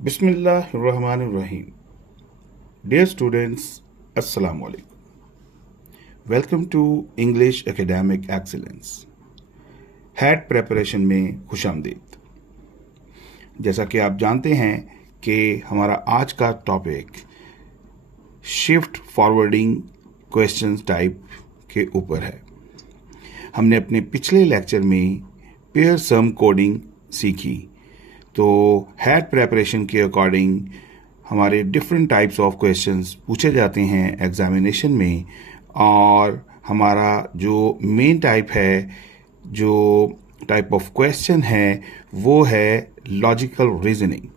Bismillahirrahmanirrahim. Dear students, Assalamu alaikum. Welcome to English Academic Excellence. Hat preparation में खुशामदीद। जैसा कि आप जानते हैं कि हमारा आज का topic shift forwarding questions type के ऊपर है। हमने अपने पिछले लेक्चर में पेयर सम कोडिंग सीखी। तो हैट प्रेपरेशन के अकॉर्डिंग हमारे डिफरेंट टाइप्स ऑफ क्वेश्चंस पूछे जाते हैं एग्जामिनेशन में, और हमारा जो मेन टाइप है, जो टाइप ऑफ क्वेश्चन है, वो है लॉजिकल रीजनिंग।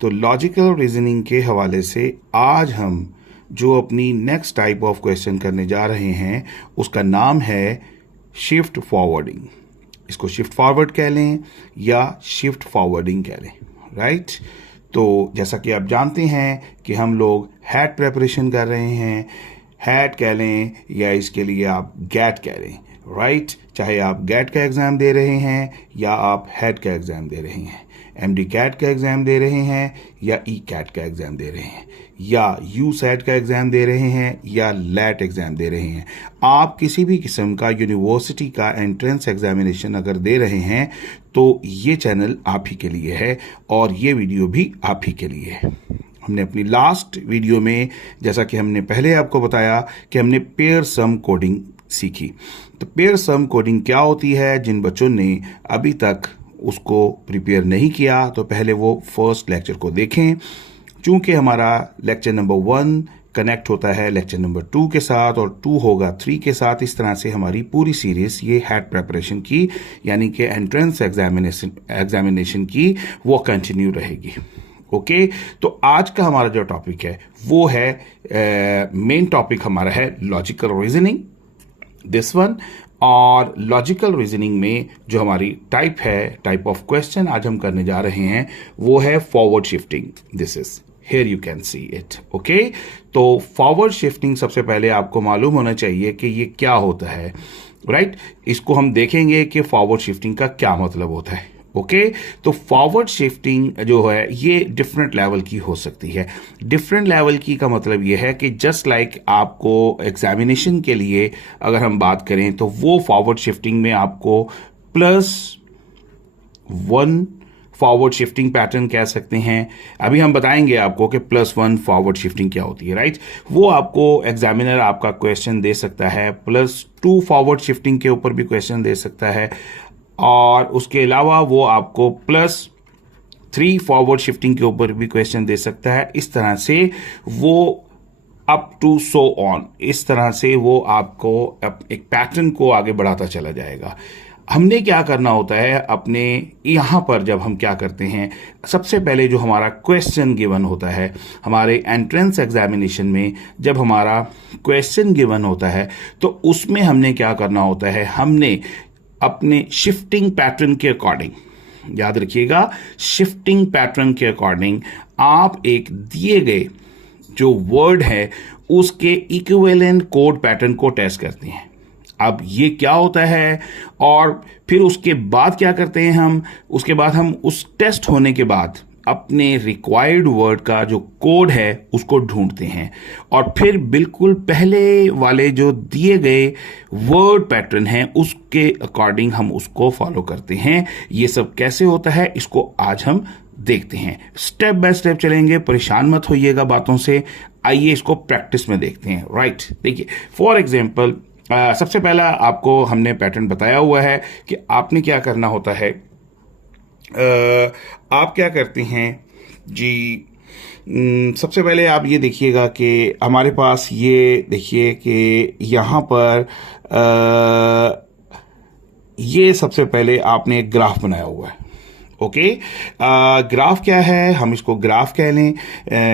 तो लॉजिकल रीजनिंग के हवाले से आज हम जो अपनी नेक्स्ट टाइप ऑफ क्वेश्चन करने जा रहे हैं उसका नाम है शिफ्ट फॉरवर्डिंग। इसको शिफ्ट फॉरवर्ड कह लें या शिफ्ट फॉरवर्डिंग कह लें, राइट। तो जैसा कि आप जानते हैं कि हम लोग हैट प्रेपरेशन कर रहे हैं, हैट कह लें या इसके लिए आप गैट कह लें, राइट। चाहे आप गैट का एग्ज़ाम दे रहे हैं या आप हैट का एग्ज़ाम दे रहे हैं, एमडी कैट का एग्ज़ाम दे रहे हैं या ई कैट का एग्ज़ाम दे रहे हैं, या यू सेट का एग्ज़ाम दे रहे हैं या लैट एग्ज़ाम दे रहे हैं। आप किसी भी किस्म का यूनिवर्सिटी का एंट्रेंस एग्जामिनेशन अगर दे रहे हैं तो ये चैनल आप ही के लिए है और ये वीडियो भी आप ही के लिए है। हमने अपनी लास्ट वीडियो में, जैसा कि हमने पहले आपको बताया, कि हमने पेयर सम कोडिंग सीखी। तो पेयर सम कोडिंग क्या होती है? जिन बच्चों ने अभी तक उसको प्रिपेयर नहीं किया तो पहले वो फर्स्ट लेक्चर को देखें। चूंकि हमारा लेक्चर नंबर 1 कनेक्ट होता है लेक्चर नंबर 2 के साथ और 2 होगा 3 के साथ, इस तरह से हमारी पूरी सीरीज ये हैट प्रेपरेशन की, यानी कि एंट्रेंस एग्जामिनेशन की, वो कंटिन्यू रहेगी। ओके, तो आज का हमारा जो टॉपिक है वो है, मेन टॉपिक हमारा है लॉजिकल रीजनिंग, दिस वन। और लॉजिकल रीजनिंग में जो हमारी टाइप है, टाइप ऑफ क्वेश्चन आज हम करने जा रहे हैं वो है forward shifting. This is here you can see it. Okay, तो फॉरवर्ड शिफ्टिंग सबसे पहले आपको मालूम होना चाहिए कि ये क्या होता है, राइट। इसको हम देखेंगे कि फॉरवर्ड शिफ्टिंग का क्या मतलब होता है। ओके, तो फॉरवर्ड शिफ्टिंग जो है ये डिफरेंट लेवल की हो सकती है। डिफरेंट लेवल की का मतलब ये है कि जस्ट लाइक आपको एग्जामिनेशन के लिए अगर हम बात करें तो वो फॉरवर्ड शिफ्टिंग में आपको +1 फॉरवर्ड शिफ्टिंग पैटर्न कह सकते हैं। अभी हम बताएंगे आपको कि +1 फॉरवर्ड शिफ्टिंग क्या होती है, राइट। वो आपको एग्जामिनर आपका क्वेश्चन दे सकता है, +2 फॉरवर्ड शिफ्टिंग के ऊपर भी क्वेश्चन दे सकता है, और उसके अलावा वो आपको +3 फॉरवर्ड शिफ्टिंग के ऊपर भी क्वेश्चन दे सकता है। इस तरह से वो अप टू सो ऑन, इस तरह से वो आपको एक पैटर्न को आगे बढ़ाता चला जाएगा। हमने क्या करना होता है अपने यहाँ पर, जब हम क्या करते हैं, सबसे पहले जो हमारा क्वेश्चन गिवन होता है हमारे एंट्रेंस एग्जामिनेशन में, जब हमारा क्वेश्चन गिवन होता है तो उसमें हमने क्या करना होता है, हमने अपने शिफ्टिंग पैटर्न के अकॉर्डिंग, याद रखिएगा, शिफ्टिंग पैटर्न के अकॉर्डिंग आप एक दिए गए जो वर्ड है उसके इक्विवेलेंट कोड पैटर्न को टेस्ट करते हैं। अब ये क्या होता है, और फिर उसके बाद क्या करते हैं हम, उसके बाद हम उस टेस्ट होने के बाद अपने रिक्वायर्ड वर्ड का जो कोड है उसको ढूंढते हैं, और फिर बिल्कुल पहले वाले जो दिए गए वर्ड पैटर्न है उसके अकॉर्डिंग हम उसको फॉलो करते हैं। ये सब कैसे होता है इसको आज हम देखते हैं, स्टेप बाय स्टेप चलेंगे, परेशान मत होइएगा बातों से। आइए इसको प्रैक्टिस में देखते हैं, राइट। देखिए, फॉर एग्जाम्पल, सबसे पहला आपको हमने पैटर्न बताया हुआ है कि आपने क्या करना होता है। आप क्या करते हैं जी, सबसे पहले आप ये देखिएगा कि हमारे पास ये देखिए कि यहाँ पर ये सबसे पहले आपने एक ग्राफ बनाया हुआ है। ओके, ग्राफ क्या है, हम इसको ग्राफ कह लें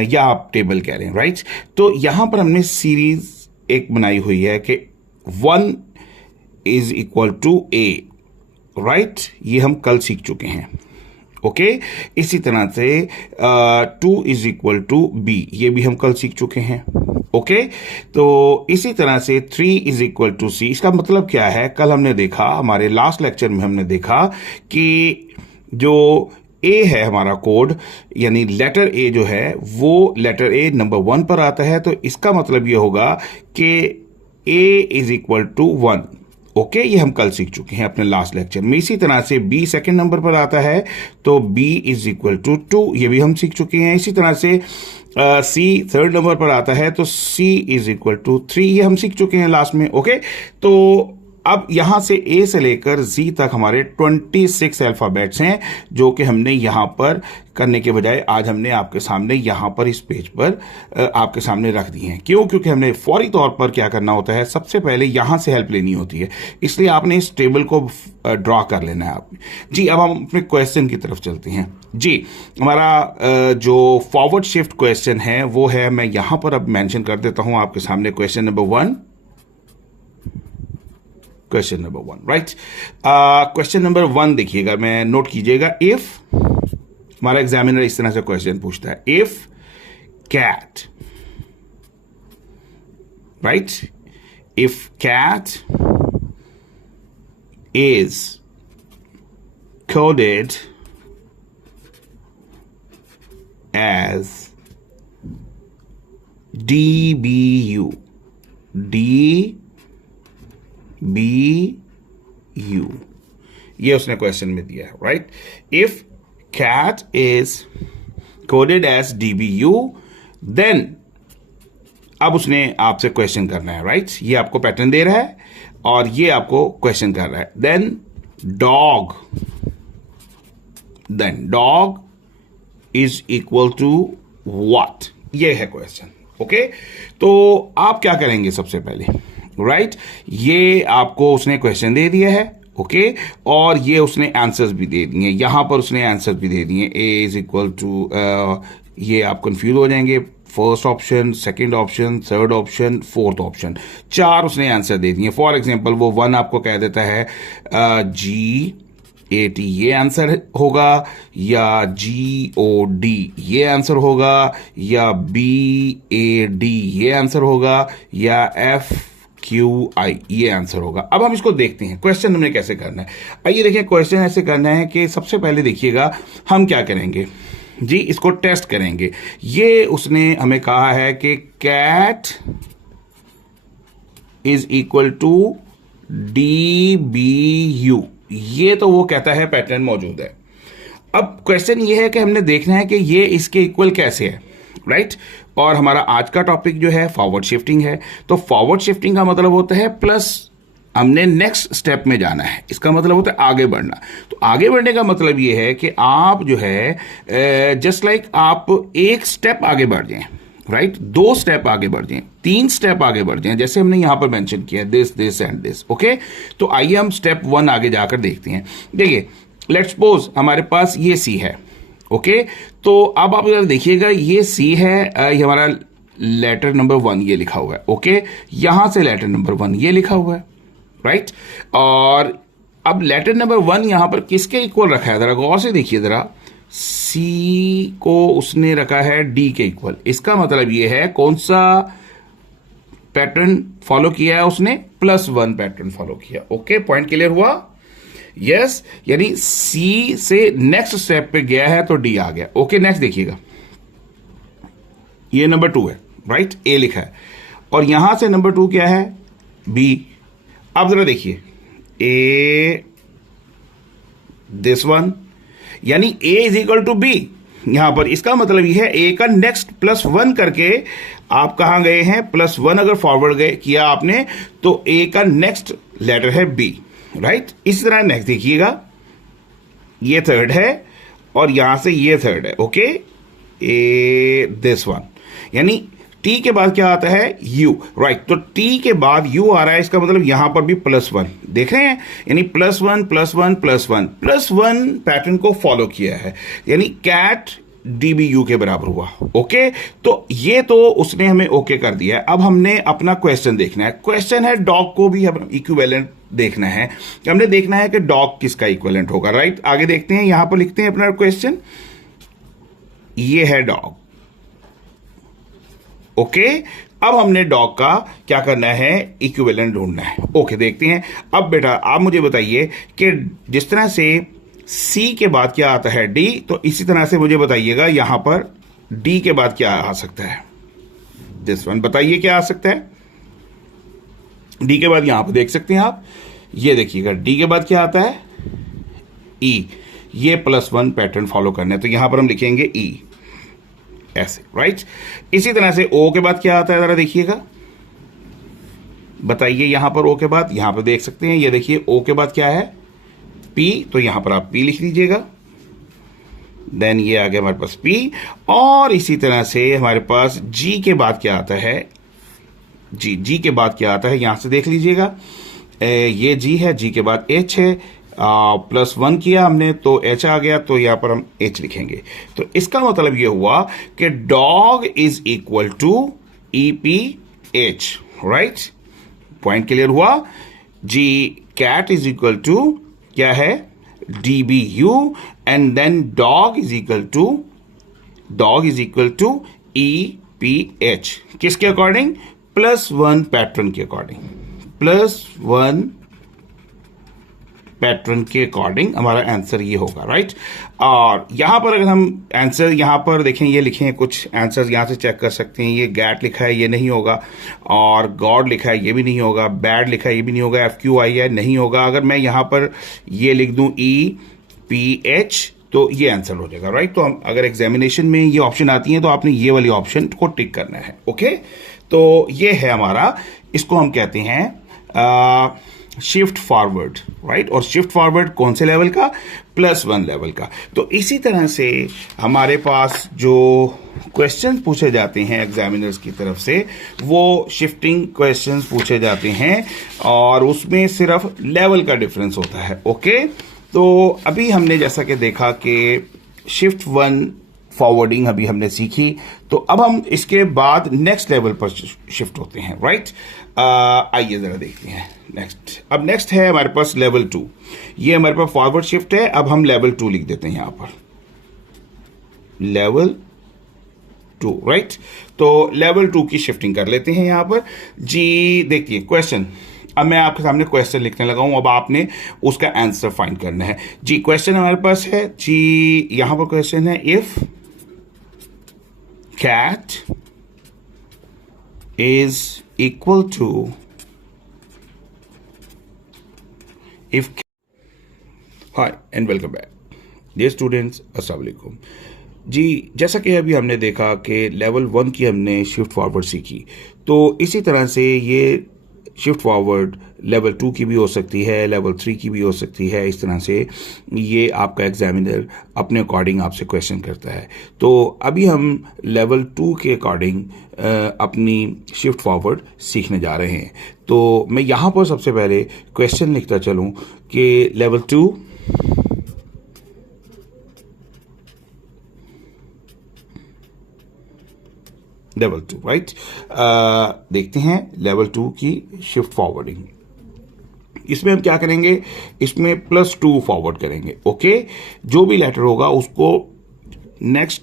या आप टेबल कह लें, राइट। तो यहाँ पर हमने सीरीज एक बनाई हुई है कि 1 = A, राइट। ये हम कल सीख चुके हैं। ओके, इसी तरह से 2 = B, ये भी हम कल सीख चुके हैं। ओके, तो इसी तरह से 3 = C। इसका मतलब क्या है, कल हमने देखा, हमारे लास्ट लेक्चर में हमने देखा कि जो ए है हमारा कोड, यानी लेटर ए जो है वो लेटर ए नंबर 1 पर आता है, तो इसका मतलब ये होगा कि ए इज इक्वल टू 1। ओके, ये हम कल सीख चुके हैं अपने लास्ट लेक्चर में। इसी तरह से बी सेकंड नंबर पर आता है तो बी इज इक्वल टू 2, ये भी हम सीख चुके हैं। इसी तरह से सी थर्ड नंबर पर आता है तो सी इज इक्वल टू 3, ये हम सीख चुके हैं लास्ट में। ओके, तो अब यहां से ए से लेकर जी तक हमारे 26 अल्फाबेट्स हैं, जो कि हमने यहां पर करने के बजाय आज हमने आपके सामने यहां पर इस पेज पर आपके सामने रख दिए हैं। क्यों? क्योंकि हमने फौरी तौर पर क्या करना होता है, सबसे पहले यहां से हेल्प लेनी होती है, इसलिए आपने इस टेबल को ड्रॉ कर लेना है आपने। जी, अब हम अपने क्वेश्चन की तरफ चलते हैं। जी, हमारा जो फॉरवर्ड शिफ्ट क्वेश्चन है वो है, मैं यहां पर अब मेंशन कर देता हूं आपके सामने, question number 1। Question number 1, right. Question number 1 देखिएगा, मैं नोट कीजिएगा। इफ, हमारा एग्जामिनर इस तरह से क्वेश्चन पूछता है, if cat, right, if cat is coded as DBU, DBU, ये उसने क्वेश्चन में दिया है, right. If cat is coded as DBU, then अब उसने आपसे क्वेश्चन करना है, राइट। ये आपको पैटर्न दे रहा है और ये आपको क्वेश्चन कर रहा है। Then dog is equal to what, ये है क्वेश्चन। ओके, तो आप क्या करेंगे सबसे पहले, राइट, ये आपको उसने क्वेश्चन दे दिया है, ओके, और ये उसने आंसर्स भी दे दिए, यहां पर उसने आंसर्स भी दे दिए। ए इज इक्वल टू, ये आप कंफ्यूज हो जाएंगे, first option, second option, third option, fourth option, 4 उसने आंसर दे दिए। फॉर एग्जांपल वो 1 आपको कह देता है GAT, ये आंसर होगा, या GOD ये आंसर होगा, या BAD ये आंसर होगा, या FQI ये आंसर होगा। अब हम इसको देखते हैं क्वेश्चन हमने कैसे करना है। आइए देखिए, क्वेश्चन ऐसे करना है कि सबसे पहले देखिएगा हम क्या करेंगे जी, इसको टेस्ट करेंगे। ये उसने हमें कहा है कि cat is equal to DBU, ये तो वो कहता है पैटर्न मौजूद है। अब क्वेश्चन ये है कि हमने देखना है कि ये इसके इक्वल कैसे है, राइट। और हमारा आज का टॉपिक जो है फॉरवर्ड शिफ्टिंग है, तो फॉरवर्ड शिफ्टिंग का मतलब होता है प्लस हमने नेक्स्ट स्टेप में जाना है, इसका मतलब होता है आगे बढ़ना। तो आगे बढ़ने का मतलब ये है कि आप जो है जस्ट लाइक आप एक स्टेप आगे बढ़ जाएं, राइट, 2 स्टेप आगे बढ़ जाएं, 3 स्टेप आगे बढ़ जाएं, जैसे हमने यहां पर मेंशन किया this this and this. Okay, तो आइए हम स्टेप 1 आगे जाकर देखते हैं। देखिए, लेट्स सपोज हमारे पास ये सी है, ओके, तो अब आप जरा देखिएगा, ये सी है, ये हमारा लेटर नंबर 1 ये लिखा हुआ है, ओके, यहां से लेटर नंबर 1 ये लिखा हुआ है, राइट। और अब लेटर नंबर 1 यहां पर किसके इक्वल रखा है, जरा गौर से देखिए, जरा सी को उसने रखा है डी के इक्वल। इसका मतलब ये है कौन सा पैटर्न फॉलो किया है उसने, +1 पैटर्न फॉलो किया। ओके, पॉइंट क्लियर हुआ? यस, यानी सी से नेक्स्ट स्टेप पे गया है तो डी आ गया। ओके, नेक्स्ट देखिएगा, ये नंबर 2 है, राइट, ए लिखा है, और यहां से नंबर 2 क्या है, बी। अब जरा देखिए, ए दिस वन, यानी ए इज इक्वल टू बी यहां पर। इसका मतलब यह है ए का नेक्स्ट +1 करके आप कहां गए हैं, +1 अगर फॉरवर्ड गए किया आपने तो ए का नेक्स्ट लेटर है बी, राइट। इसी तरह नेक्स्ट देखिएगा, ये थर्ड है और यहां से ये थर्ड है, ओके, ए दिस वन, यानी टी के बाद क्या आता है, यू, राइट। तो टी के बाद यू आ रहा है, इसका मतलब यहां पर भी +1 देख रहे हैं, यानी +1 +1 +1 +1 पैटर्न को फॉलो किया है, यानी कैट DBU के बराबर हुआ। ओके, तो ये तो उसने हमें ओके कर दिया है। अब हमने अपना क्वेश्चन देखना है। क्वेश्चन है डॉग को भी हम इक्विवेलेंट देखना है, हमने देखना है कि डॉग किसका इक्विवेलेंट होगा, राइट। आगे देखते हैं, यहां पर लिखते हैं अपना क्वेश्चन, ये है डॉग। ओके, अब हमने डॉग का क्या करना है, इक्विवेलेंट ढूंढना है। ओके, देखते हैं। अब बेटा आप मुझे बताइए कि जिस तरह से सी के बाद क्या आता है? डी। तो इसी तरह से मुझे बताइएगा यहां पर डी के बाद क्या आ सकता है? दिस वन, बताइए क्या आ सकता है डी के बाद? यहां पर देख सकते हैं आप, ये देखिएगा डी के बाद क्या आता है? ई। ये +1 पैटर्न फॉलो करना है, तो यहां पर हम लिखेंगे ई, ऐसे, राइट। इसी तरह से ओ के बाद क्या आता है, जरा देखिएगा, बताइए यहां पर ओ के बाद। यहां पर देख सकते हैं, ये देखिए ओ के बाद क्या है? पी। तो यहां पर आप पी लिख लीजिएगा। देन ये आ गया हमारे पास पी। और इसी तरह से हमारे पास जी के बाद क्या आता है? जी के बाद क्या आता है? यहां से देख लीजिएगा, ये जी है, जी के बाद एच है, +1 किया हमने तो एच आ गया, तो यहां पर हम एच लिखेंगे। तो इसका मतलब ये हुआ कि dog is equal to EPH, right. Point clear हुआ जी। कैट इज इक्वल टू क्या है? DBU। And then dog is equal to EPH। किसके अकॉर्डिंग? +1 पैटर्न के अकॉर्डिंग। +1 पैटर्न के अकॉर्डिंग हमारा आंसर ये होगा, राइट। और यहां पर अगर हम आंसर यहां पर देखें, ये लिखे हैं कुछ आंसर्स, यहां से चेक कर सकते हैं। ये गैट लिखा है, ये नहीं होगा। और गॉड लिखा है, ये भी नहीं होगा। बैड लिखा है, ये भी नहीं होगा। FQI है, नहीं होगा। अगर मैं यहां पर ये लिख दूं EPH, तो ये आंसर हो जाएगा, राइट। तो हम अगर एग्जामिनेशन में ये ऑप्शन आती है तो आपने ये वाली ऑप्शन को टिक करना है, ओके। तो ये है हमारा, इसको हम कहते हैं शिफ्ट फॉरवर्ड, राइट। और शिफ्ट फॉरवर्ड कौन से लेवल का? +1 लेवल का। तो इसी तरह से हमारे पास जो क्वेश्चंस पूछे जाते हैं एग्जामिनर्स की तरफ से, वो शिफ्टिंग क्वेश्चंस पूछे जाते हैं और उसमें सिर्फ लेवल का डिफरेंस होता है, ओके। तो अभी हमने जैसा कि देखा कि शिफ्ट 1 फॉरवर्डिंग अभी हमने सीखी, तो अब हम इसके बाद नेक्स्ट लेवल पर शिफ्ट होते हैं, राइट। आइए जरा देखते हैं नेक्स्ट। अब नेक्स्ट है हमारे पास लेवल 2। ये हमारे पास फॉरवर्ड शिफ्ट है। अब हम लेवल 2 लिख देते हैं यहां पर, लेवल 2, राइट। तो लेवल 2 की शिफ्टिंग कर लेते हैं यहां पर जी। देखिए क्वेश्चन, अब मैं आपके सामने क्वेश्चन लिखने लगा हूं, अब आपने उसका आंसर फाइंड करना है जी। क्वेश्चन हमारे पास है जी, यहां पर क्वेश्चन है, if cat is equal to hi and welcome back dear students, अस्सलाम वालेकुम जी। जैसा कि अभी हमने देखा कि लेवल 1 की हमने शिफ्ट फॉरवर्ड सीखी, तो इसी तरह से ये शिफ्ट फॉरवर्ड लेवल 2 की भी हो सकती है, लेवल 3 की भी हो सकती है। इस तरह से ये आपका एग्जामिनर अपने अकॉर्डिंग आपसे क्वेश्चन करता है। तो अभी हम लेवल 2 के अकॉर्डिंग अपनी शिफ्ट फॉरवर्ड सीखने जा रहे हैं। तो मैं यहाँ पर सबसे पहले क्वेश्चन लिखता चलूँ कि लेवल 2 लेवल 2, राइट। देखते हैं लेवल 2 की शिफ्ट फॉरवर्डिंग। इसमें हम क्या करेंगे? इसमें +2 फॉरवर्ड करेंगे, ओके। जो भी लेटर होगा उसको नेक्स्ट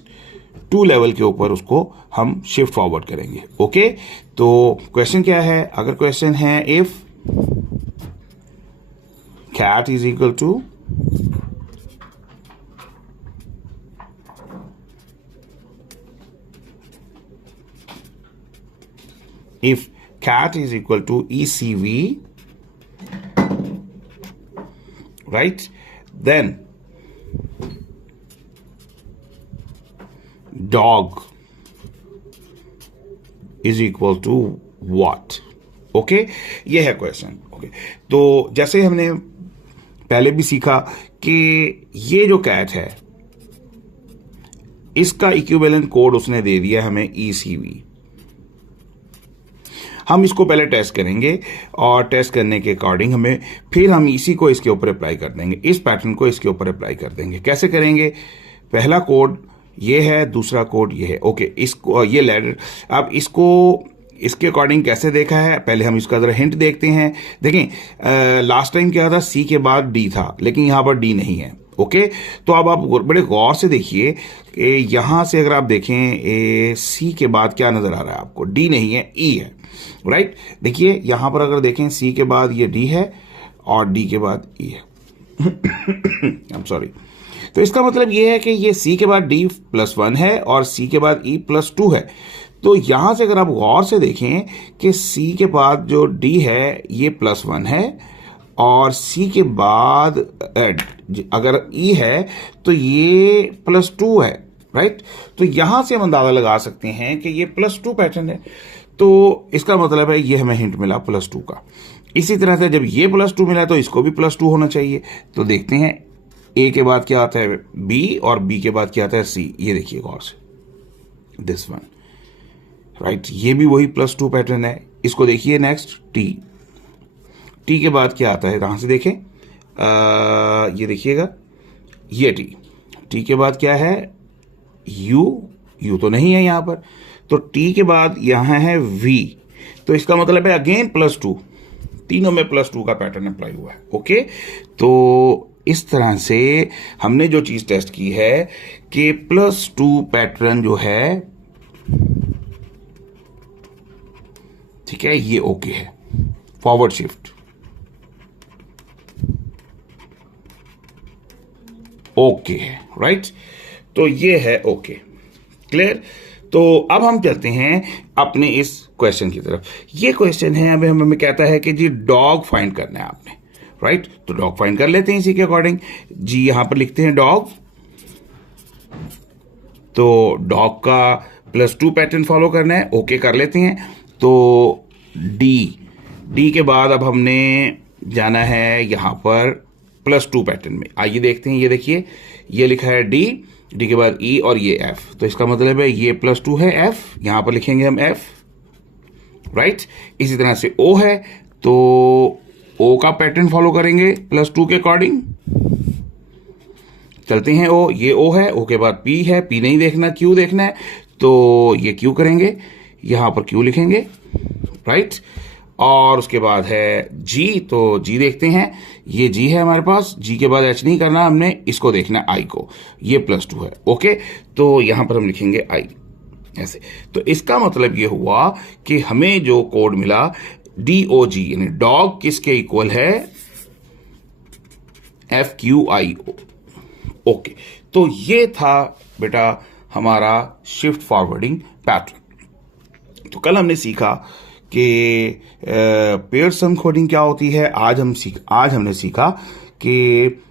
2 लेवल के ऊपर उसको हम शिफ्ट फॉरवर्ड करेंगे, ओके। तो क्वेश्चन क्या है? अगर क्वेश्चन है if cat is equal to ECV, right, then dog is equal to what, okay. ये है क्वेश्चन, ओके। तो जैसे हमने पहले भी सीखा कि ये जो कैट है इसका इक्विवेलेंट कोड उसने दे दिया हमें ECV। हम इसको पहले टेस्ट करेंगे और टेस्ट करने के अकॉर्डिंग हमें फिर हम इसी को इसके ऊपर अप्लाई कर देंगे, इस पैटर्न को इसके ऊपर अप्लाई कर देंगे। कैसे करेंगे? पहला कोड ये है, दूसरा कोड ये है, ओके। इसको ये लेटर, अब इसको इसके अकॉर्डिंग कैसे देखा है, पहले हम इसका जरा हिंट देखते हैं। देखें लास्ट टाइम क्या था, सी के बाद डी था, लेकिन यहां पर डी नहीं है, ओके। तो अब आप बड़े गौर से देखिए कि यहां से अगर आप देखें सी के बाद क्या नजर आ रहा है आपको? डी नहीं है, ई है, राइट। देखिए यहां पर अगर देखें सी के बाद ये डी है और डी के बाद ई है, I'm sorry. तो इसका मतलब ये है कि ये C के बाद D +1 है और C के बाद E +2 है। तो यहां से अगर आप गौर से देखें कि C के बाद जो D है ये +1 है और C के बाद अगर E है तो ये +2 है, राइट। तो यहां से हम अंदाजा लगा सकते हैं कि ये +2 पैटर्न है। तो इसका मतलब है ये हमें हिंट मिला +2 का। इसी तरह से जब ये +2 मिला तो इसको भी +2 होना चाहिए। तो देखते हैं A के बाद क्या आता है B और B के बाद क्या आता है C। ये देखिए गौर से, दिस वन, राइट। ये भी वही +2 पैटर्न है। इसको देखिए नेक्स्ट T के बाद क्या आता है, कहां से देखें, ये देखिएगा, ये T के बाद क्या है, U तो नहीं है यहां पर। तो T के बाद यहां है V। तो इसका मतलब है अगेन +2, तीनों में +2 का पैटर्न अप्लाई हुआ है। ओके, तो इस तरह से हमने जो चीज टेस्ट की है कि +2 पैटर्न जो है, ठीक है, ये ओके है, फॉरवर्ड शिफ्ट ओके है, राइट। तो ये है ओके, क्लियर। तो अब हम चलते हैं अपने इस क्वेश्चन की तरफ। ये क्वेश्चन है, अब हमें कहता है कि जी डॉग फाइंड करना है आपने, राइट। तो डॉग फाइंड कर लेते हैं इसी के अकॉर्डिंग। जी यहां पर लिखते हैं डॉग। तो डॉग का +2 पैटर्न फॉलो करना है, ओके कर लेते हैं। तो डी के बाद अब हमने जाना है यहां पर +2 पैटर्न में। आइए देखते हैं, ये देखिए, ये लिखा है डी के बाद ई और ये एफ। तो इसका मतलब है ये +2 है, एफ यहां पर लिखेंगे हम एफ, राइट। इसी तरह से ओ है तो ओ का पैटर्न फॉलो करेंगे +2 के अकॉर्डिंग। चलते हैं ओ, ये ओ है, ओ के बाद पी है, पी नहीं देखना, क्यू देखना है। तो ये क्यू करेंगे, यहां पर क्यू लिखेंगे, राइट। और उसके बाद है जी, तो जी देखते हैं, ये जी है हमारे पास। जी के बाद एच नहीं करना हमने, इसको देखना है आई को, ये +2 है, ओके। तो यहां पर हम लिखेंगे आई, ऐसे। तो इसका मतलब ये हुआ कि हमें जो कोड मिला DOG, यानी डॉग किसके इक्वल है, FQIO, ओके। तो ये था बेटा हमारा शिफ्ट फॉरवर्डिंग पैटर्न। तो कल हमने सीखा कि पेयर सम कोडिंग क्या होती है। आज हमने सीखा कि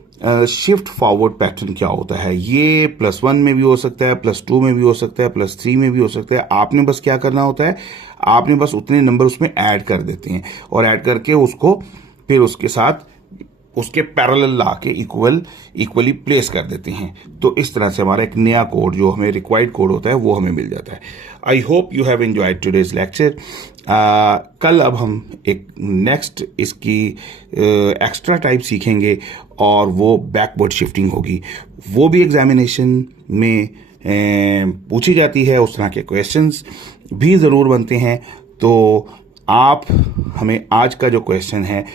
शिफ्ट फॉरवर्ड पैटर्न क्या होता है। ये +1 में भी हो सकता है, +2 में भी हो सकता है, +3 में भी हो सकता है। आपने बस क्या करना होता है, आपने बस उतने नंबर उसमें ऐड कर देते हैं और ऐड करके उसको फिर उसके साथ उसके पैरेलल ला के इक्वली प्लेस कर देते हैं। तो इस तरह से हमारा एक नया कोड, जो हमें रिक्वायर्ड कोड होता है, वो हमें मिल जाता है। I hope you have enjoyed today's lecture. कल अब हम एक नेक्स्ट इसकी एक्स्ट्रा टाइप सीखेंगे और वो बैकवर्ड शिफ्टिंग होगी। वो भी एग्जामिनेशन में पूछी जाती है, उस तरह के क्वेश्चंस भी ज़रूर बनते हैं। तो आप हमें आज का जो क्वेश्चन है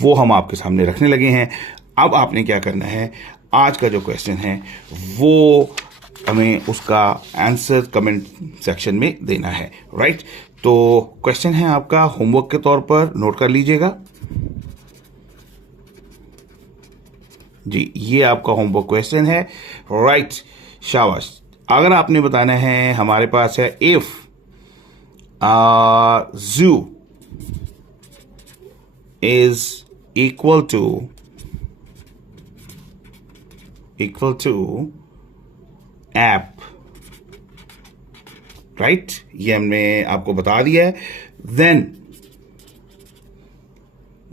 वो हम आपके सामने रखने लगे हैं। अब आपने क्या करना है, आज का जो क्वेश्चन है वो हमें उसका आंसर कमेंट सेक्शन में देना है, राइट। तो क्वेश्चन है आपका, होमवर्क के तौर पर नोट कर लीजिएगा जी। ये आपका होमवर्क क्वेश्चन है, राइट, शाबाश। अगर आपने बताना है, हमारे पास है if zoo is equal to app, right. ये हमने आपको बता दिया है।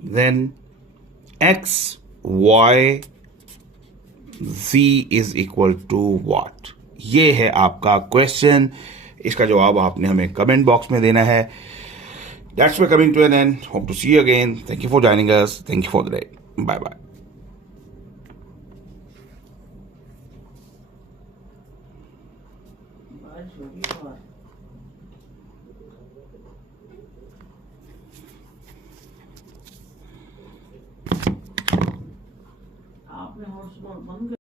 then x y z is equal to what। ये है आपका क्वेश्चन। इसका जवाब आपने हमें कमेंट बॉक्स में देना है। That's we're coming to an end. Hope to see you again. Thank you for joining us. Thank you for the day. Bye bye. आपने हॉटस्पॉट बंद